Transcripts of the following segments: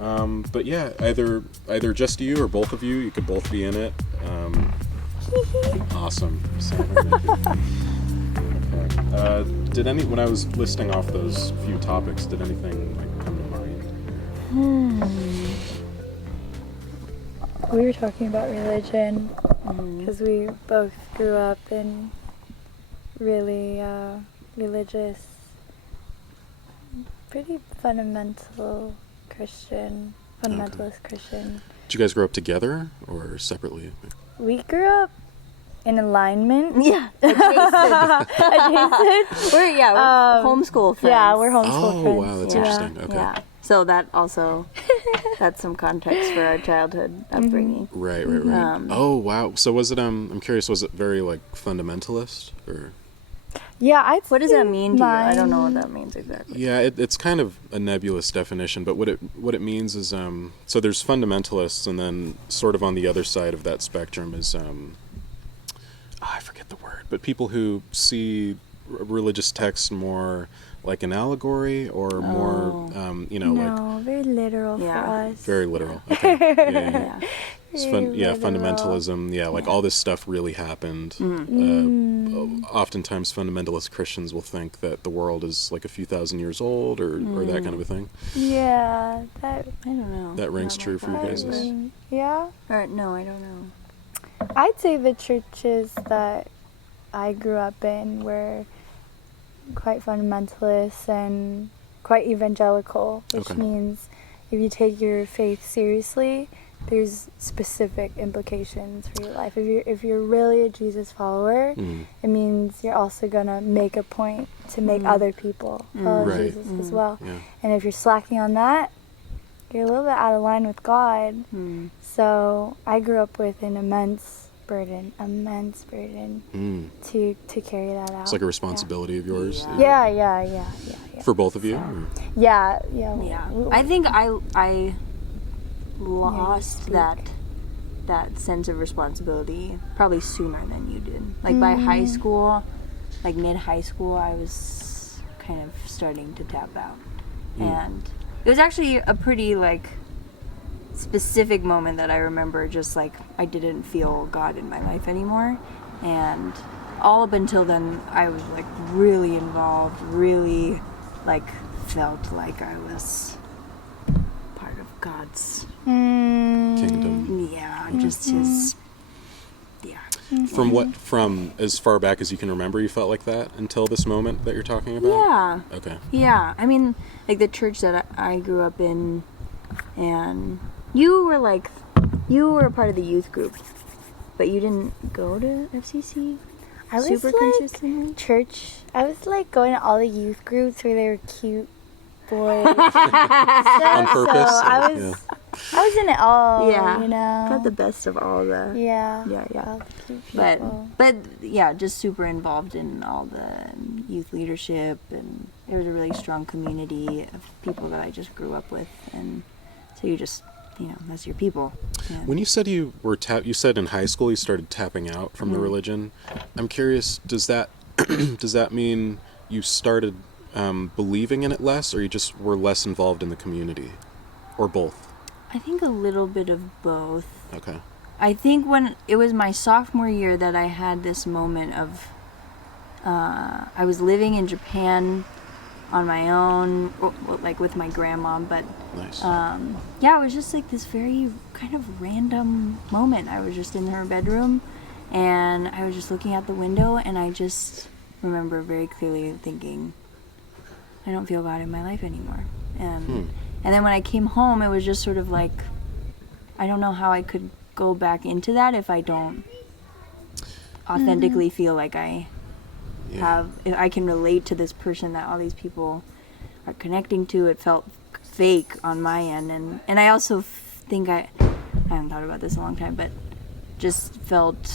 But yeah, either just you or both of you. You could both be in it. Awesome. Okay. When I was listing off those few topics, did anything come to mind? We were talking about religion because we both grew up in really religious, pretty fundamentalist Christian. Did you guys grow up together or separately? We grew up in alignment. Yeah, adjacent. We're homeschool friends. Yeah, we're homeschool friends. Oh, wow, that's interesting. Okay. Yeah. So that also, that's some context for our childhood upbringing. Right. Oh, wow. So was it, I'm curious, was it very, fundamentalist, or? Yeah, what does that mean to you? I don't know what that means exactly. Yeah, it's kind of a nebulous definition, but what it means is, so there's fundamentalists, and then sort of on the other side of that spectrum is, I forget the word, but people who see religious texts more like an allegory or more, very literal for us. Very literal. Okay. Yeah. It's Literal. Fundamentalism, all this stuff really happened. Oftentimes fundamentalist Christians will think that the world is like a few thousand years old or that kind of a thing. Yeah, I don't know. That rings true for you guys? Yeah? Or, no, I don't know. I'd say the churches that I grew up in were quite fundamentalist and quite evangelical, which means if you take your faith seriously, there's specific implications for your life. If you're really a Jesus follower, it means you're also gonna make a point to make other people follow Jesus as well. Yeah. And if you're slacking on that, you're a little bit out of line with God. So I grew up with an immense burden to carry that out. It's like a responsibility of yours. Yeah. For both of you? Yeah. I think I lost that sense of responsibility probably sooner than you did. By high school, mid-high school, I was kind of starting to tap out. And it was actually a pretty specific moment that I remember, just I didn't feel God in my life anymore. And all up until then, I was really involved, really felt like I was part of God's kingdom. Yeah, just his. Yeah. From as far back as you can remember, you felt like that until this moment that you're talking about? Yeah. Okay. Yeah, I mean, the church that I grew up in, and you were a part of the youth group, but you didn't go to FCC. I was super consistently. Church. I was going to all the youth groups where they were cute boys. On purpose. So I was in it all. Yeah. You know. Got the best of all the. Yeah. Yeah. All the cute people. But yeah, just super involved in all the youth leadership, and there was a really strong community of people that I just grew up with, and so you just. That's your people. Yeah. When you said you were you said in high school you started tapping out from the religion. I'm curious, does that mean you started believing in it less, or you just were less involved in the community, or both? I think a little bit of both. Okay. I think when it was my sophomore year that I had this moment of I was living in Japan on my own, with my grandma, but nice. It was just this very kind of random moment. I was just in her bedroom, and I was just looking out the window, and I just remember very clearly thinking, I don't feel God in my life anymore. And then when I came home, it was just sort of I don't know how I could go back into that if I don't authentically feel like I can relate to this person that all these people are connecting to. It felt fake on my end, and I also think I haven't thought about this in a long time, but just felt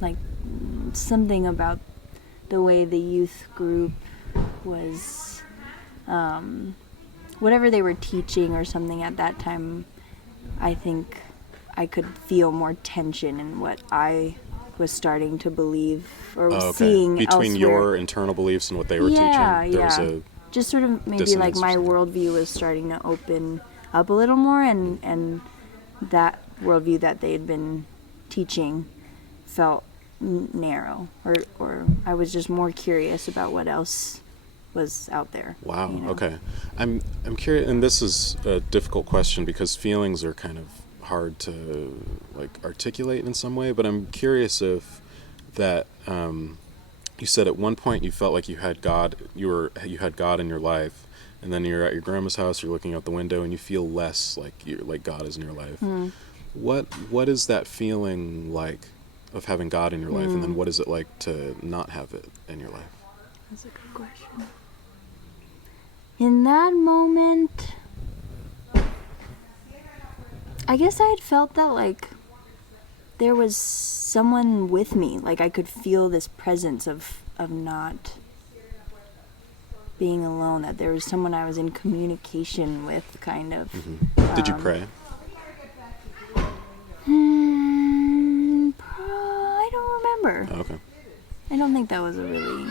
like something about the way the youth group was, whatever they were teaching or something at that time. I think I could feel more tension in what I was starting to believe or seeing between elsewhere. Your internal beliefs and what they were teaching. There was a just sort of maybe dissonance my worldview was starting to open up a little more, and that worldview that they had been teaching felt narrow, or I was just more curious about what else was out there. Wow. You know? Okay. I'm curious, and this is a difficult question because feelings are kind of hard to like articulate in some way, but I'm curious if that you said at one point you felt like you had God in your life, and then you're at your grandma's house, you're looking out the window and you feel less like God is in your life. What is that feeling like of having God in your life, and then what is it like to not have it in your life? That's a good question. In that moment, I guess I had felt that like there was someone with me, like I could feel this presence of not being alone, that there was someone I was in communication with, kind of. Did you pray? I don't remember. Oh, okay. I don't think that was a really...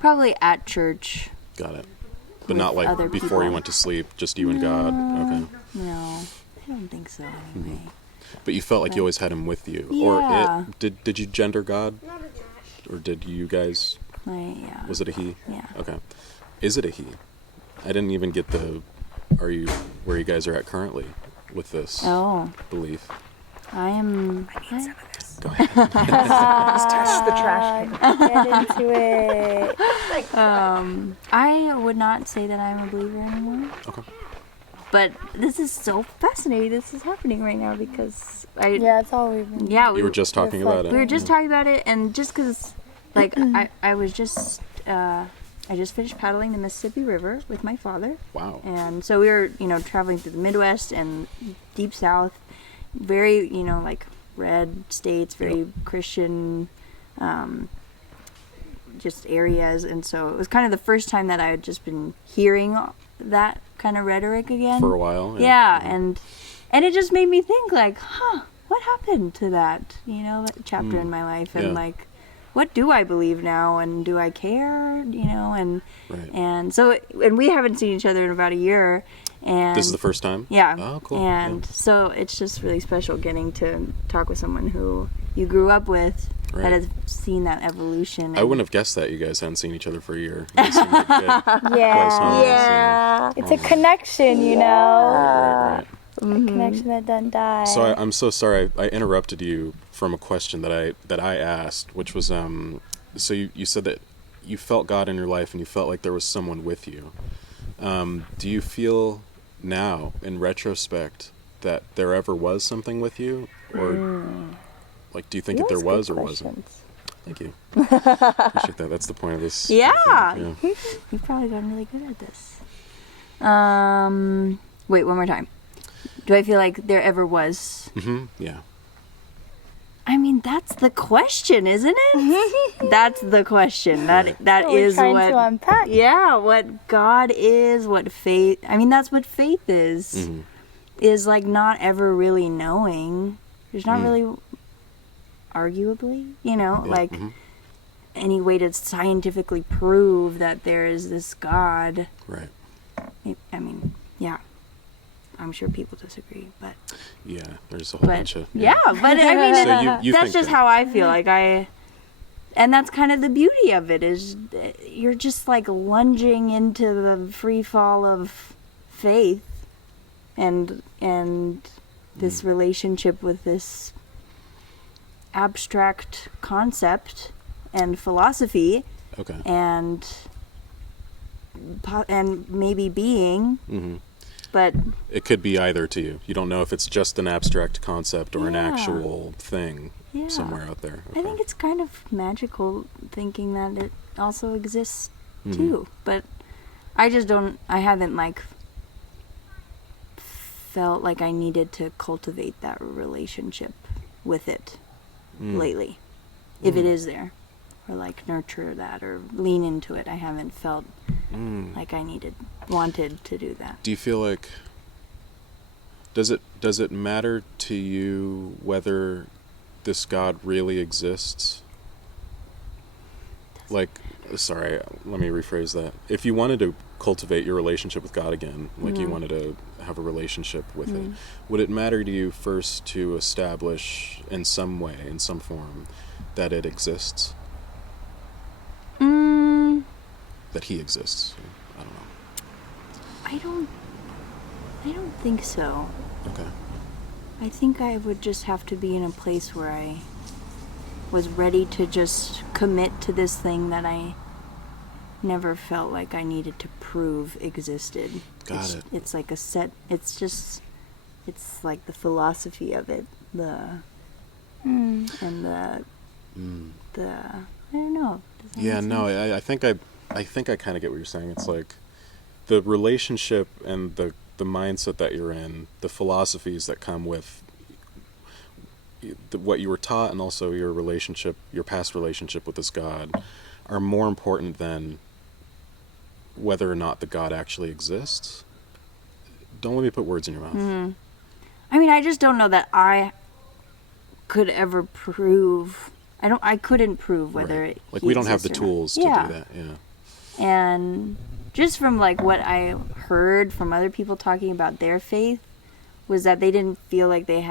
Probably at church. Got it. But With not like other before people. you went to sleep, just you and God. Okay. No, I don't think so anyway. But you felt like you always had him with you. Yeah. Or it. Did you gender God? Or did you guys... Yeah. Was it a he? Yeah. Okay. Is it a he? I didn't even get where you guys are at currently with this belief? I am... Go ahead. Just touch the trash can. Get into it. I would not say that I'm a believer anymore. Okay. But this is so fascinating. This is happening right now because Yeah, it's all we've been. Yeah, You were just talking about it. we were just talking about it, and just because, like, I was just, I just finished paddling the Mississippi River with my father. Wow. And so we were, traveling through the Midwest and Deep South, very, like, red states, very Christian, just areas. And so it was kind of the first time that I had just been hearing that kind of rhetoric again. For a while. Yeah, and it just made me think, like, what happened to that, that chapter in my life, and like, what do I believe now, and do I care, and Right. and so, and we haven't seen each other in about a year, and This is the first time? yeah, Oh, cool. and so it's just really special getting to talk with someone who you grew up with, Right. that has seen that evolution. I wouldn't have guessed that you guys hadn't seen each other for a year. You guys seem like good. Close Yeah. homies, Yeah. It's a connection, you know? Right. A connection that doesn't die. So I'm so sorry I interrupted you from a question that I asked, which was so you said that you felt God in your life and you felt like there was someone with you. Do you feel now, in retrospect, that there ever was something with you, or like, do you think that there was or wasn't? Thank you. Appreciate that. That's the point of this. Yeah. I think, yeah. You've probably gotten really good at this. Wait, one more time. Do I feel like there ever was? Yeah. I mean, that's the question, isn't it? That's the question. That We're is trying what. to unpack. Yeah, what God is, what faith. I mean, that's what faith is. Is like not ever really knowing. There's not really, arguably, like any way to scientifically prove that there is this God. Right. I mean, yeah. I'm sure people disagree, but Yeah. There's a whole bunch of. but I mean, So you that's think just that- how I feel. Like and that's kind of the beauty of it, is you're just like lunging into the free fall of faith, and this relationship with this abstract concept and philosophy, Okay. and maybe being. But It could be either to you. You don't know if it's just an abstract concept or an Yeah. actual thing somewhere out there. I think it's kind of magical thinking that it also exists too. But I haven't like felt like I needed to cultivate that relationship with it lately. If it is there. Or like nurture that or lean into it. I haven't felt like I wanted to do that. Do you feel like does it matter to you whether this God really exists? Like, sorry, let me rephrase that. If you wanted to cultivate your relationship with God again, like you wanted to have a relationship with it, would it matter to you first to establish in some way, in some form, that it exists? That he exists? I don't know. I don't think so. Okay. I think I would just have to be in a place where I was ready to just commit to this thing that I never felt like I needed to prove existed. Got it. It's like it's like the philosophy of it, I don't know. Does that Yeah, make no, sense? I think I kind of get what you're saying. It's like the relationship and the mindset that you're in, the philosophies that come with what you were taught, and also your relationship, your past relationship with this God, are more important than whether or not the God actually exists. Don't let me put words in your mouth. I mean, I just don't know that I could ever prove. I couldn't prove whether Right. Like, he we don't have the exists or not. tools to do that. Yeah. And just from like what I heard from other people talking about their faith was that they didn't feel like they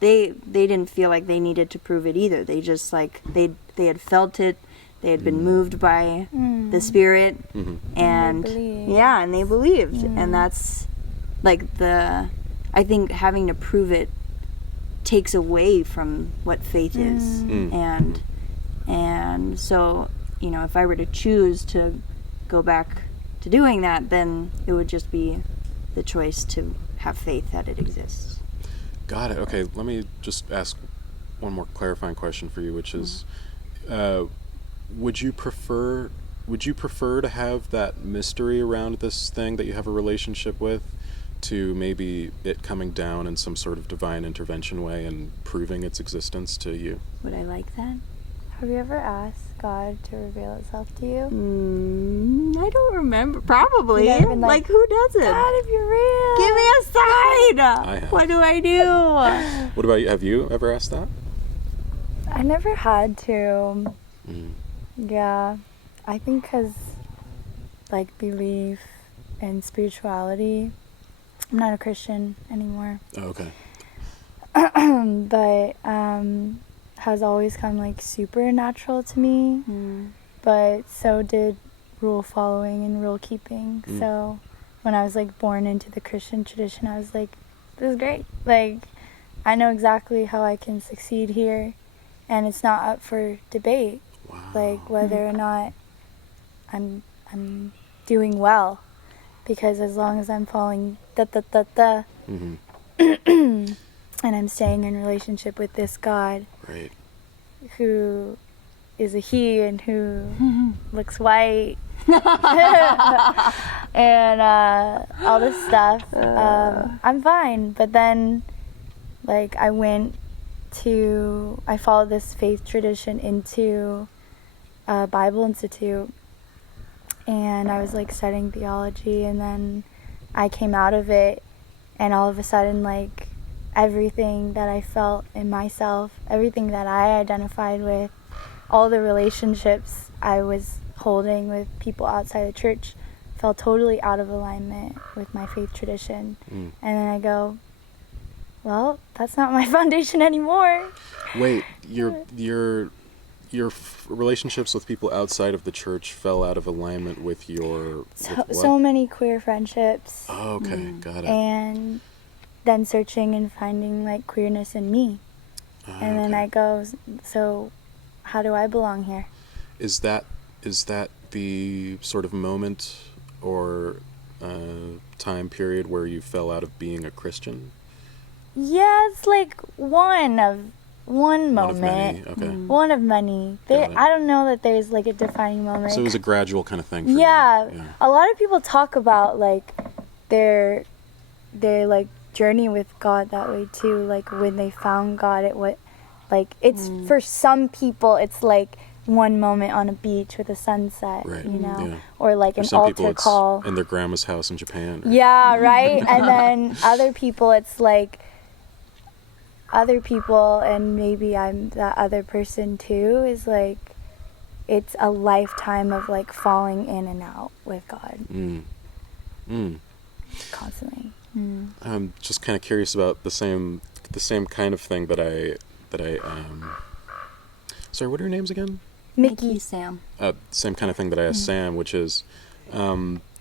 didn't feel like they needed to prove it either. They just like they had felt it. They had been moved by the Spirit, and And they believed. yeah, and they believed, and that's like I think having to prove it takes away from what faith is, and so if I were to choose to go back to doing that, then it would just be the choice to have faith that it exists. Got it. Okay, let me just ask one more clarifying question for you, which is, would you prefer to have that mystery around this thing that you have a relationship with, to maybe it coming down in some sort of divine intervention way and proving its existence to you? Would I like that? Have you ever asked God to reveal itself to you? I don't remember. Probably. You never been Like, who doesn't? God, if you're real. Give me a sign. I have. What do I do? What about you? Have you ever asked that? I never had to. Yeah. I think because, like, belief and spirituality, I'm not a Christian anymore. Oh, okay. But, has always come, like, supernatural to me. But so did rule following and rule keeping. So when I was, like, born into the Christian tradition, I was like, this is great. Like, I know exactly how I can succeed here, and it's not up for debate. Wow. Like, whether or not I'm doing well, because as long as I'm following and I'm staying in relationship with this God, Right. who is a he and who looks white and all this stuff, I'm fine. But then, like, I followed this faith tradition into a Bible Institute, and I was, like, studying theology, and then I came out of it, and all of a sudden, like, everything that I felt in myself, everything that I identified with, all the relationships I was holding with people outside the church fell totally out of alignment with my faith tradition. And then I go, well, that's not my foundation anymore. Wait, your relationships with people outside of the church fell out of alignment with your... with what? So many queer friendships. Oh, okay, got it. And then searching and finding, like, queerness in me. And then I go, so how do I belong here? Is that the sort of moment or time period where you fell out of being a Christian? Yeah, it's like one moment. One of many, okay. One of many. Got it. I don't know that there's, like, a defining moment. So it was a gradual kind of thing for you. Yeah. A lot of people talk about, like, their like, journey with God that way too. Like, when they found God, it's for some people it's like one moment on a beach with a sunset, Right. you know, Yeah. or like For an some people, altar it's call. in their grandma's house in Japan. Or... Yeah, right. And then other people, it's like other people, and maybe I'm that other person too, is like it's a lifetime of, like, falling in and out with God. constantly. I'm just kind of curious about the same kind of thing that I sorry, what are your names again? Mickey. Sam. Same kind of thing that I asked Sam, which is,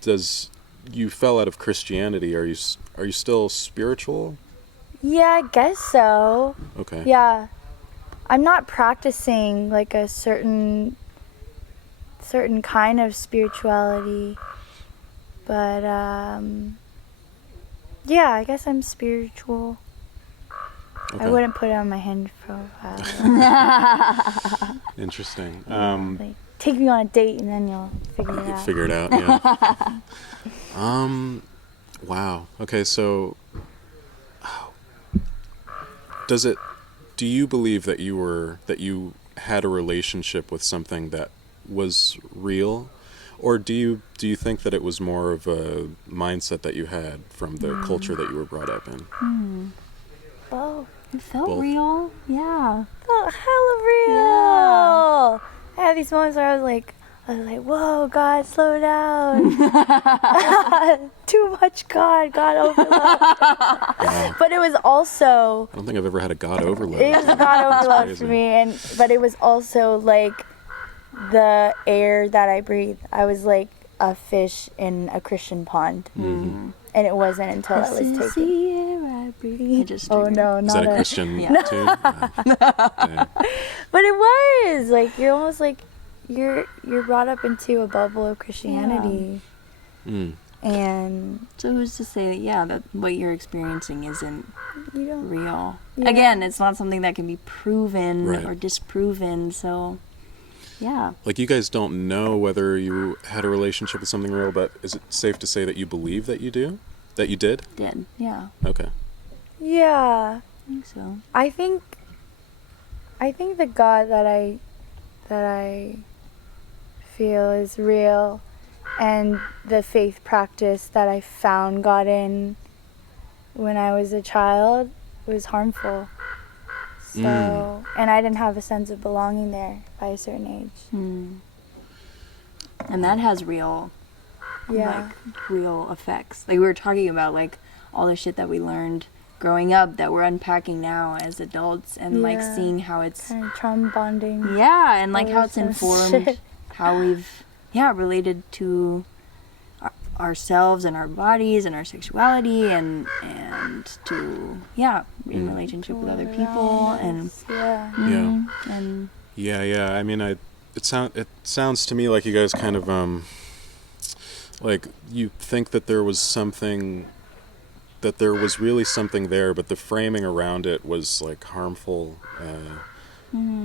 does you fell out of Christianity? Are you still spiritual? Yeah, I guess so. Okay. Yeah. I'm not practicing like a certain kind of spirituality, but yeah, I guess I'm spiritual. Okay. I wouldn't put it on my hand profile. Interesting. Like, take me on a date and then you'll figure it out. Figure it out. Yeah. Wow. Okay. So, do you believe that you had a relationship with something that was real, or do you think that it was more of a mindset that you had from the culture that you were brought up in? Oh, It felt Both. real. Yeah. oh, hella real. I had these moments where I was like, whoa, God, slow down. Too much God overload. Wow. But it was also, I don't think I've ever had a God overload. it was a God That's overload for crazy. me, but it was also like the air that I breathe. I was like a fish in a Christian pond. Mm-hmm. And it wasn't until I was This is taken. the air I breathe. It just Oh triggered. no, Is not that a Christian Yeah. tune? Damn. But it was like you're almost like you're brought up into a bubble of Christianity, Mm. and So who's to say that what you're experiencing isn't you don't. real? Yeah. Again, it's not something that can be proven Right. or disproven. So, yeah. Like, you guys don't know whether you had a relationship with something real, but is it safe to say that you believe that you do? That you did? Did. Yeah. Okay. Yeah, I think so. I think the God that I feel is real, and the faith practice that I found God in when I was a child was harmful. So, and I didn't have a sense of belonging there by a certain age. And that has real, Yeah. like, real effects. Like, we were talking about, like, all the shit that we learned growing up that we're unpacking now as adults, and, like, Yeah. seeing how it's, Kind of trauma bonding. yeah, and, like, all how this it's kind of informed shit. how we've, related to ourselves and our bodies and our sexuality and to, in relationship with other people and, Yeah. Yeah. and Yeah. I mean, it sounds to me like you guys kind of like you think that there was really something there, but the framing around it was like harmful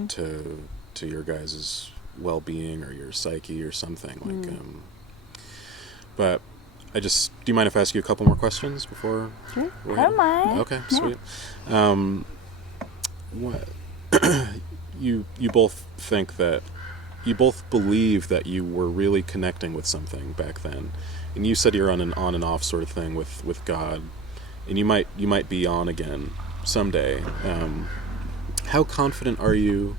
to your guys' well-being or your psyche or something like. But do you mind if I ask you a couple more questions before? Sure. I don't mind. Okay, sweet. What you both think that you both believe that you were really connecting with something back then, and you said you're on and off sort of thing with God, and you might be on again someday. How confident are you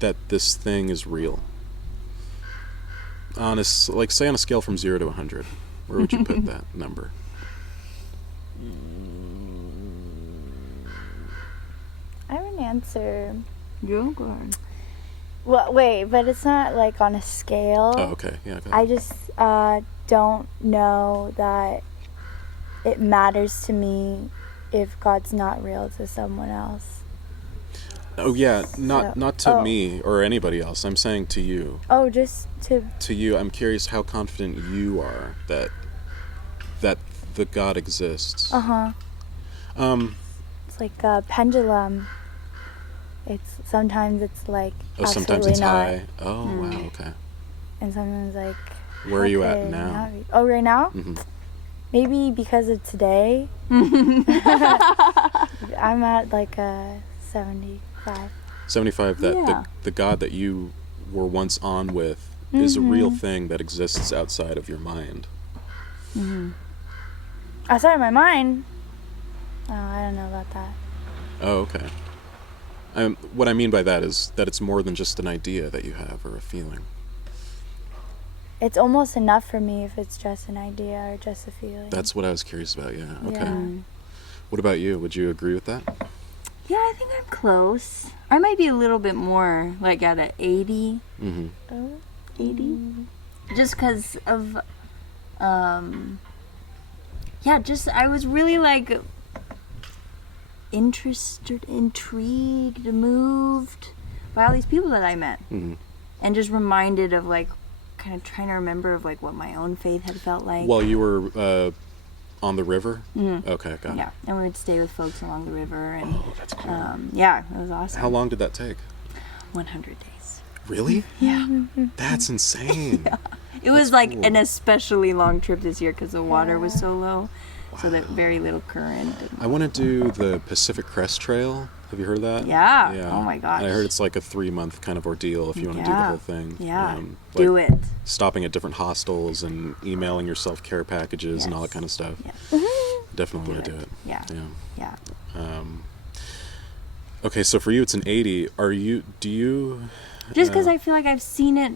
that this thing is real? Say on a scale from 0 to 100, where would you put that number? I have an answer. go ahead. Well, wait, but it's not like on a scale. Oh, okay. Yeah, go I ahead. just don't know that it matters to me if God's not real to someone else. Oh, yeah, not to oh. me or anybody else. I'm saying to you. Oh, just to... To you, I'm curious how confident you are that the God exists. Uh-huh. It's like a pendulum. Sometimes it's like Sometimes absolutely it's not. high. Oh, wow, okay. And sometimes like... Where are you how at could now? not be- Oh, right now? hmm Maybe because of today. I'm at like a 75. 75, that Yeah. the God that you were once on with is a real thing that exists outside of your mind. Outside of my mind? Oh, I don't know about that. Oh, okay. What I mean by that is that it's more than just an idea that you have or a feeling. it's almost enough for me if it's just an idea or just a feeling. That's what I was curious about, yeah. Okay. Yeah. What about you? Would you agree with that? Yeah, I think I'm close. I might be a little bit more, like, at an 80. Mm-hmm. Oh. 80? Just because of, I was really, like, interested, intrigued, moved by all these people that I met. Mm-hmm. And just reminded of, like, kind of trying to remember of, like, what my own faith had felt like. While you were on the river? Mm-hmm. Okay, got it. Yeah, and we would stay with folks along the river. And, Oh, that's cool. yeah, it was awesome. How long did that take? 100 days. Really? Yeah. That's insane. It was That's like cool. an especially long trip this year because the water was so low. So that very little current. I want to do the Pacific Crest Trail. Have you heard of that? Yeah. Oh my gosh. And I heard it's like a 3-month kind of ordeal if you want to do the Yeah. whole thing. Yeah. Like Do it. Stopping at different hostels and emailing your self-care packages and all that Yes. kind of stuff. Yeah. Definitely want to do it. Yeah. Yeah. Yeah. Okay, so for you it's an 80. Do you... Just because I feel like I've seen it.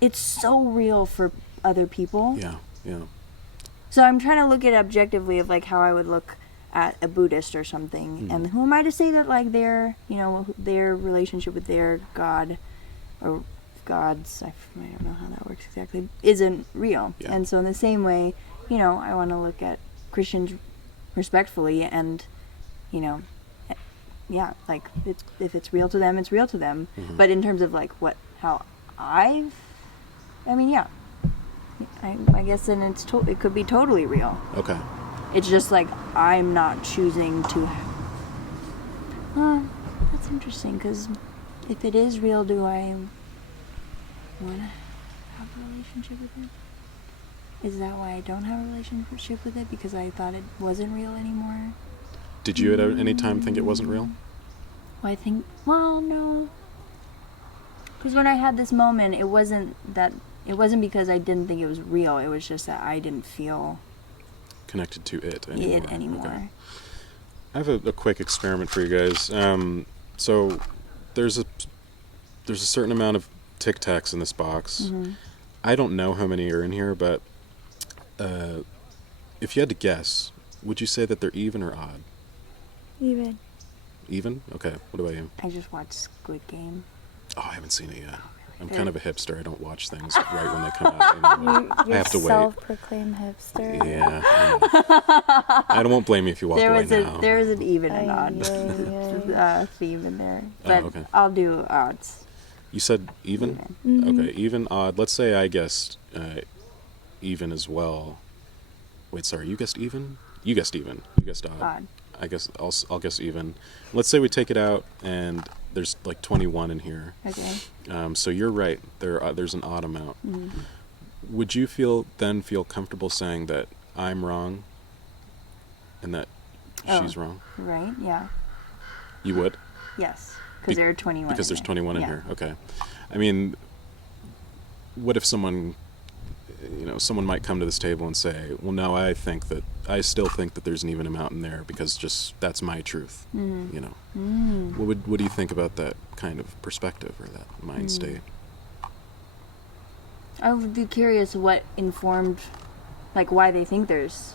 It's so real for other people. Yeah, yeah. So I'm trying to look at it objectively of like how I would look at a Buddhist or something. Mm-hmm. And who am I to say that like their relationship with their God or gods, I don't know how that works exactly, isn't real. Yeah. And so in the same way, I want to look at Christians respectfully and, yeah, like if it's real to them, it's real to them. Mm-hmm. But in terms of like yeah. I guess then it could be totally real. Okay. It's just like I'm not choosing to. That's interesting because if it is real, do I want to have a relationship with it? Is that why I don't have a relationship with it? Because I thought it wasn't real anymore? Did you at any time think it wasn't real? Well, no. Because when I had this moment, it wasn't because I didn't think it was real. It was just that I didn't feel Connected to it anymore. Okay. I have a quick experiment for you guys. So there's a certain amount of Tic Tacs in this box. Mm-hmm. I don't know how many are in here, but if you had to guess, would you say that they're even or odd? Even. Even? Okay. What about you? I just watched Squid Game. Oh, I haven't seen it yet. I'm kind of a hipster. I don't watch things right when they come out. Anyway. You're I have to wait. self-proclaimed hipster. Yeah. I won't blame you if you walk away now. There is an even and Ay, odd theme in there. But okay. I'll do odds. You said even? Mhm. Okay, even, odd. Let's say I guessed even as well. Wait, sorry, you guessed even? You guessed even. You guessed odd. Odd. I guess I'll guess even. Let's say we take it out and there's like 21 in here. Okay. So you're right. There's an odd amount. Mm. Would you feel comfortable saying that I'm wrong and that she's wrong? Right, yeah. You would? Yes. Because there are 21 Because there's 21 in Yeah. here. Okay. I mean, what if someone might come to this table and say, well, no, I still think that there's an even amount in there because just that's my truth. Mm. What do you think about that kind of perspective or that mind state? I would be curious what informed, like why they think there's,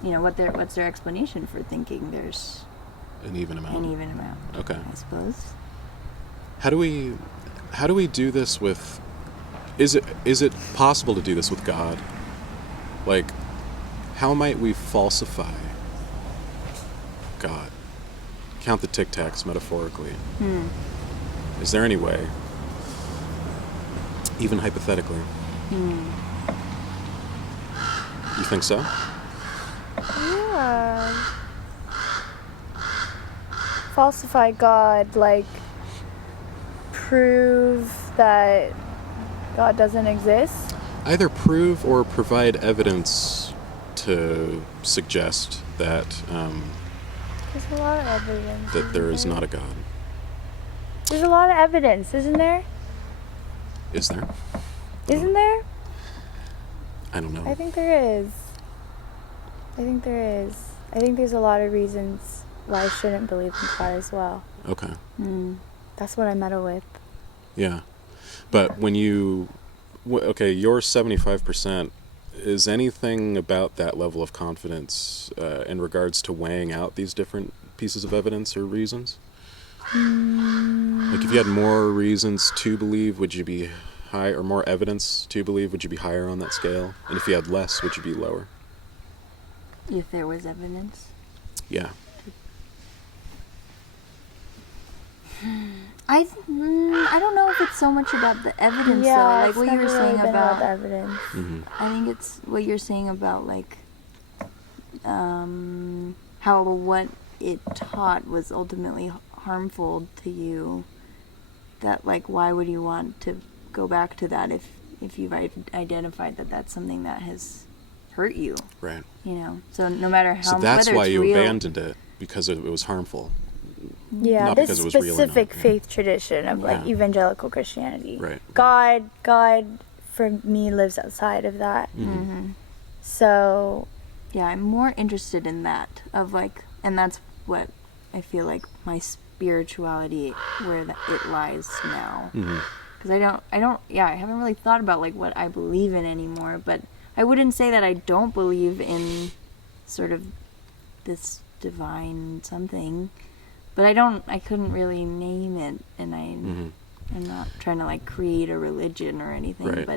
what's their explanation for thinking there's An even amount. an even amount. Okay. I suppose. How do we do this with? Is it possible to do this with God? Like, how might we falsify God? Count the Tic Tacs metaphorically. Is there any way? Even hypothetically. You think so? Yeah. Falsify God, like prove that God doesn't exist. Either prove or provide evidence to suggest that There's a lot of evidence. that there is not a God. There's a lot of evidence, isn't there? Is there? Isn't there? I don't know. I think there is. I think there's a lot of reasons why I shouldn't believe in God as well. Okay. That's what I meddle with. Yeah. But when you okay, your 75%, is anything about that level of confidence in regards to weighing out these different pieces of evidence or reasons? Like if you had more reasons to believe, would you be high, or more evidence to believe, would you be higher on that scale? And if you had less, would you be lower? If there was evidence. Yeah. I don't know if it's so much about the evidence, Yeah, though. Like it's what you never were really saying been about the about. evidence. Mm-hmm. I think it's what you're saying about like how what it taught was ultimately harmful to you. That like why would you want to go back to that if you've identified that that's something that has hurt you? Right. You know, so no matter how. So that's whether why it's you real, abandoned it, because it was harmful. Yeah, Not this because it was real or not, specific yeah. faith tradition of like Yeah. evangelical Christianity. Right. God for me lives outside of that. Mm-hmm. So Yeah, I'm more interested in that of like, and that's what I feel like my spirituality where it lies now. Mm-hmm. Because I haven't really thought about like what I believe in anymore. But I wouldn't say that I don't believe in sort of this divine something. But I couldn't really name it, and I'm not trying to like create a religion or anything. Right.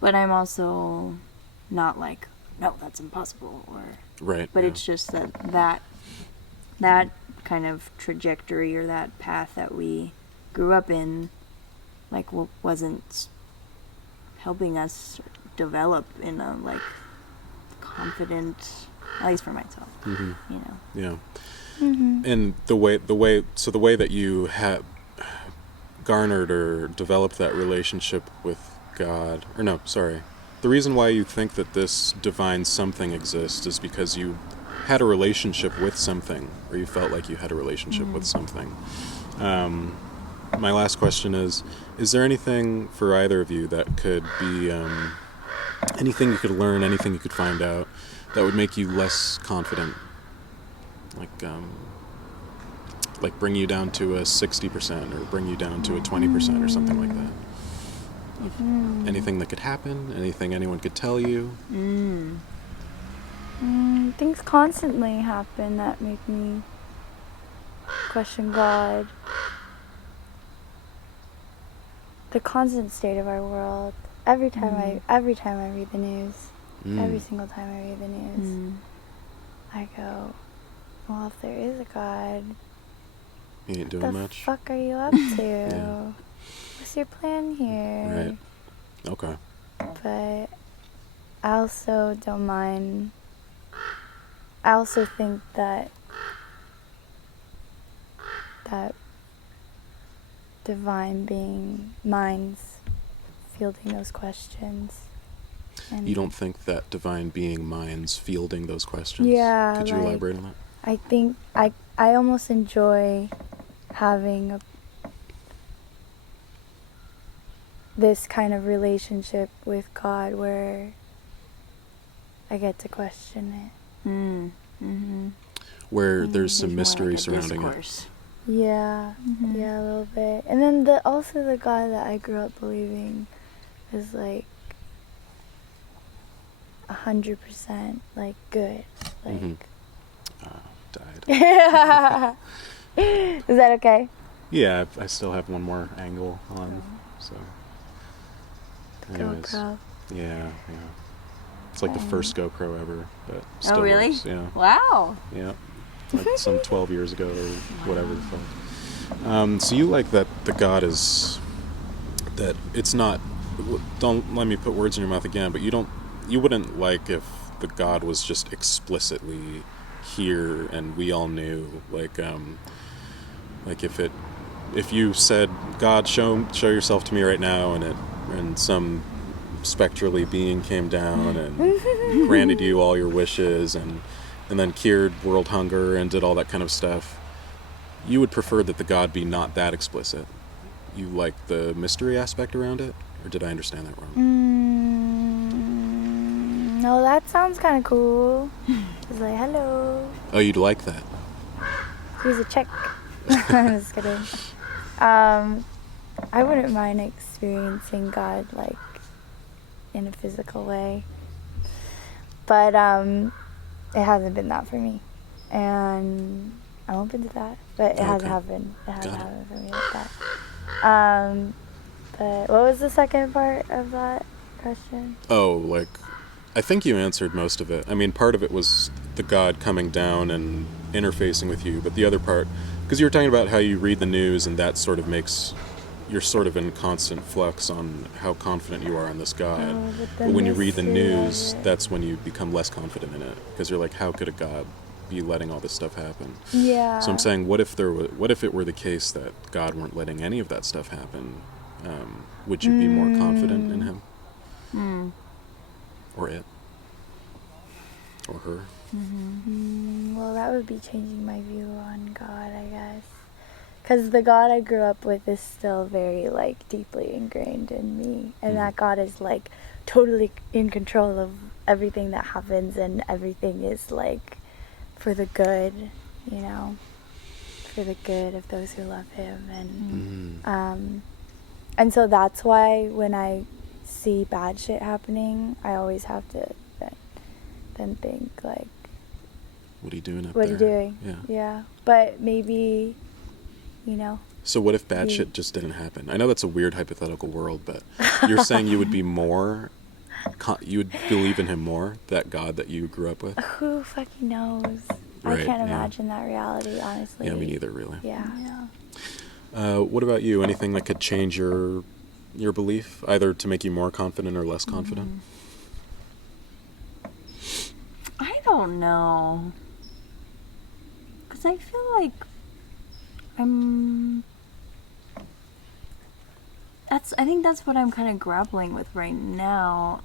But I'm also not like, no, that's impossible, or. Right. But yeah. it's just that kind of trajectory or that path that we grew up in, like, wasn't helping us develop in a like confident, at least for myself, Mm-hmm. you know. Yeah. And the way that you had garnered or developed that relationship with God, or no, sorry, the reason why you think that this divine something exists is because you had a relationship with something, or you felt like you had a relationship with something. My last question is there anything for either of you that could be anything you could learn, anything you could find out that would make you less confident? Like bring you down to a 60% or bring you down to a 20% or something like that. Anything that could happen, anything anyone could tell you. things constantly happen that make me question God. The constant state of our world. Every time I read the news, every single time I read the news, I go, well, if there is a God, You ain't doing the much. fuck are you up to? Yeah. What's your plan here? Right. Okay. But I also don't mind. I also think that divine being minds fielding those questions. And You don't think that divine being minds fielding those questions? Yeah, Could you like, elaborate on that? I think I almost enjoy having this kind of relationship with God where I get to question it. Where there's some More mystery like a surrounding discourse. Yeah, yeah, a little bit. And then also the God that I grew up believing is like 100% like good. Like, Died. is that okay? Yeah, I still have one more angle on, so. Anyways. GoPro. Yeah. It's like the first GoPro ever, but still Oh, really? works, yeah. Wow. Yeah. Like some 12 years ago or whatever the fuck. So you like that the God is, that it's not, don't let me put words in your mouth again, but you wouldn't like if the God was just explicitly here and we all knew, like if you said, God, show yourself to me right now, and some spectrally being came down and granted you all your wishes and then cured world hunger and did all that kind of stuff, you would prefer that the God be not that explicit. You like the mystery aspect around it? Or did I understand that wrong? No, that sounds kind of cool. It's like, hello, Oh, you'd like that? here's a check. I'm just kidding. I wouldn't mind experiencing God like in a physical way, but it hasn't been that for me, and I'm open to that. But it hasn't happened. It hasn't happened for me like that. But what was the second part of that question? Oh, like, I think you answered most of it. I mean, part of it was the God coming down and interfacing with you, but the other part, because you were talking about how you read the news and that sort of makes, you're sort of in constant flux on how confident you are in this God. But when you read the news, that's when you become less confident in it, because you're like, how could a God be letting all this stuff happen? Yeah. So I'm saying, what if it were the case that God weren't letting any of that stuff happen? Would you be more confident in him? Or it? Or her? Well, that would be changing my view on God, I guess. Because the God I grew up with is still very, like, deeply ingrained in me. And that God is, like, totally in control of everything that happens, and everything is, like, for the good, you know? For the good of those who love him. And so that's why when I see bad shit happening, I always have to then think, like, What are you doing up what there? are you doing? Yeah. But maybe, you know. So what if bad shit just didn't happen? I know that's a weird hypothetical world, but you're saying you would be more, you would believe in him more, that God that you grew up with? Who fucking knows? Right, I can't imagine that reality, honestly. Yeah, me neither, really. Yeah. What about you? Anything that could change your belief, either to make you more confident or less confident? I don't know. Because I feel like I think that's what I'm kind of grappling with right now,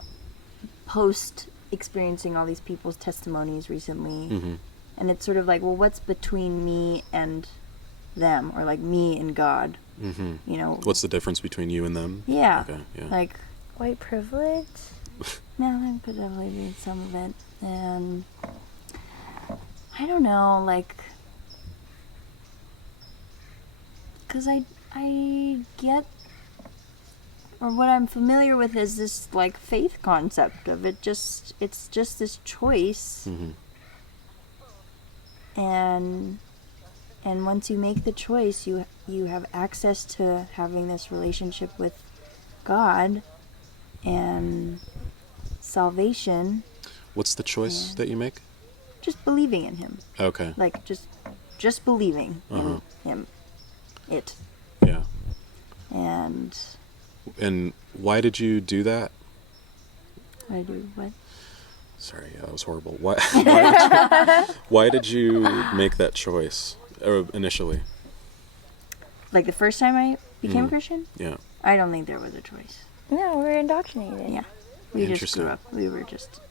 post experiencing all these people's testimonies recently. And it's sort of like, well, what's between me and them, or like me and God? You know, What's the difference between you and them? Yeah. Okay, yeah. White privilege? Yeah, that could definitely be some of it. And I don't know, like, because I get, or what I'm familiar with is this, like, faith concept of it's just this choice. And once you make the choice, you have access to having this relationship with God and salvation. What's the choice that you make? Just believing in him. Okay. Like, just believing in him. It. Yeah. And why did you do that? I do what? Sorry, that was horrible. Why did you make that choice initially? Like the first time I became a Christian? Yeah. I don't think there was a choice. No, we were indoctrinated. Yeah. We just grew up. We were just...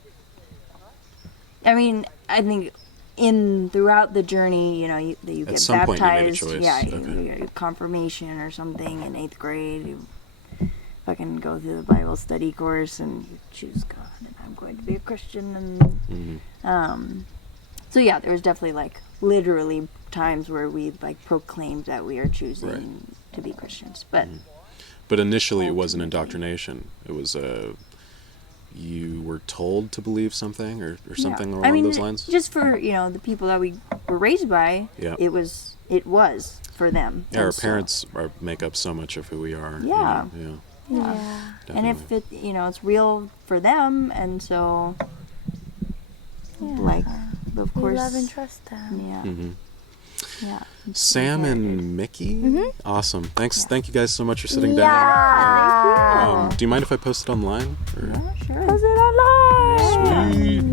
I mean, I think throughout the journey, you know, you get baptized. At some point you made a choice. Yeah, Okay. you get confirmation or something in 8th grade. You fucking go through the Bible study course and you choose God, and I'm going to be a Christian. And so yeah, there was definitely, like, literally times where we, like, proclaimed that we are choosing to be Christians. But initially it wasn't indoctrination. It was you were told to believe something or something along those lines? Just for, you know, the people that we were raised by, it was for them. Yeah, our parents make up so much of who we are. Yeah. You know? Yeah. And if it, you know, it's real for them, and so, like, of course. We love and trust them. Yeah. Yeah. Sam and Mickey? Awesome. Thanks. Thank you guys so much for sitting Yeah. down. Do you mind if I post it online? Or? Yeah, sure. Post it online. Sweet.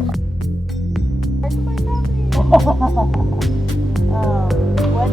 What